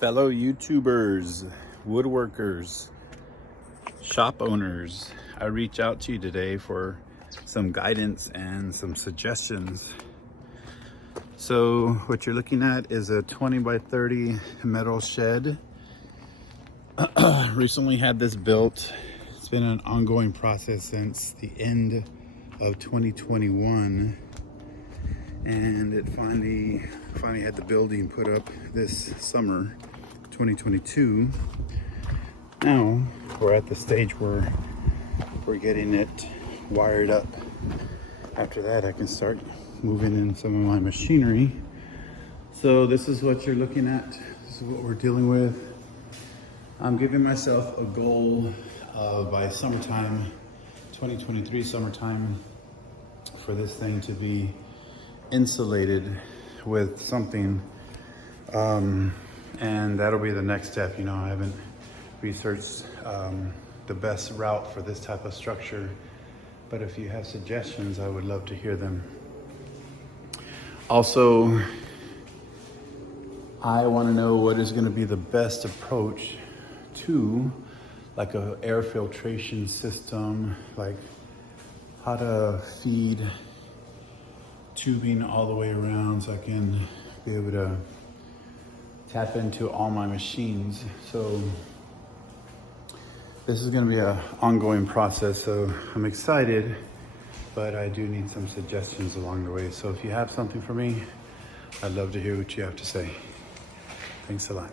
Fellow YouTubers, woodworkers, shop owners, I reach out to you today for some guidance and some suggestions. So what you're looking at is a 20 by 30 metal shed. Recently had this built. It's been an ongoing process since the end of 2021, and it finally had the building put up this summer 2022. Now we're at the stage where we're getting it wired up. After that, I can start moving in some of my machinery. So this is what you're looking at. This is what we're dealing with. I'm giving myself a goal by summertime, 2023 summertime, for this thing to be insulated with something, and that'll be the next step. You know, I haven't researched the best route for this type of structure, but if you have suggestions, I would love to hear them. Also, I want to know what is going to be the best approach to like a air filtration system, like how to feed tubing all the way around so I can be able to tap into all my machines. So this is going to be an ongoing process, so I'm excited, but I do need some suggestions along the way. So if you have something for me, I'd love to hear what you have to say. Thanks a lot.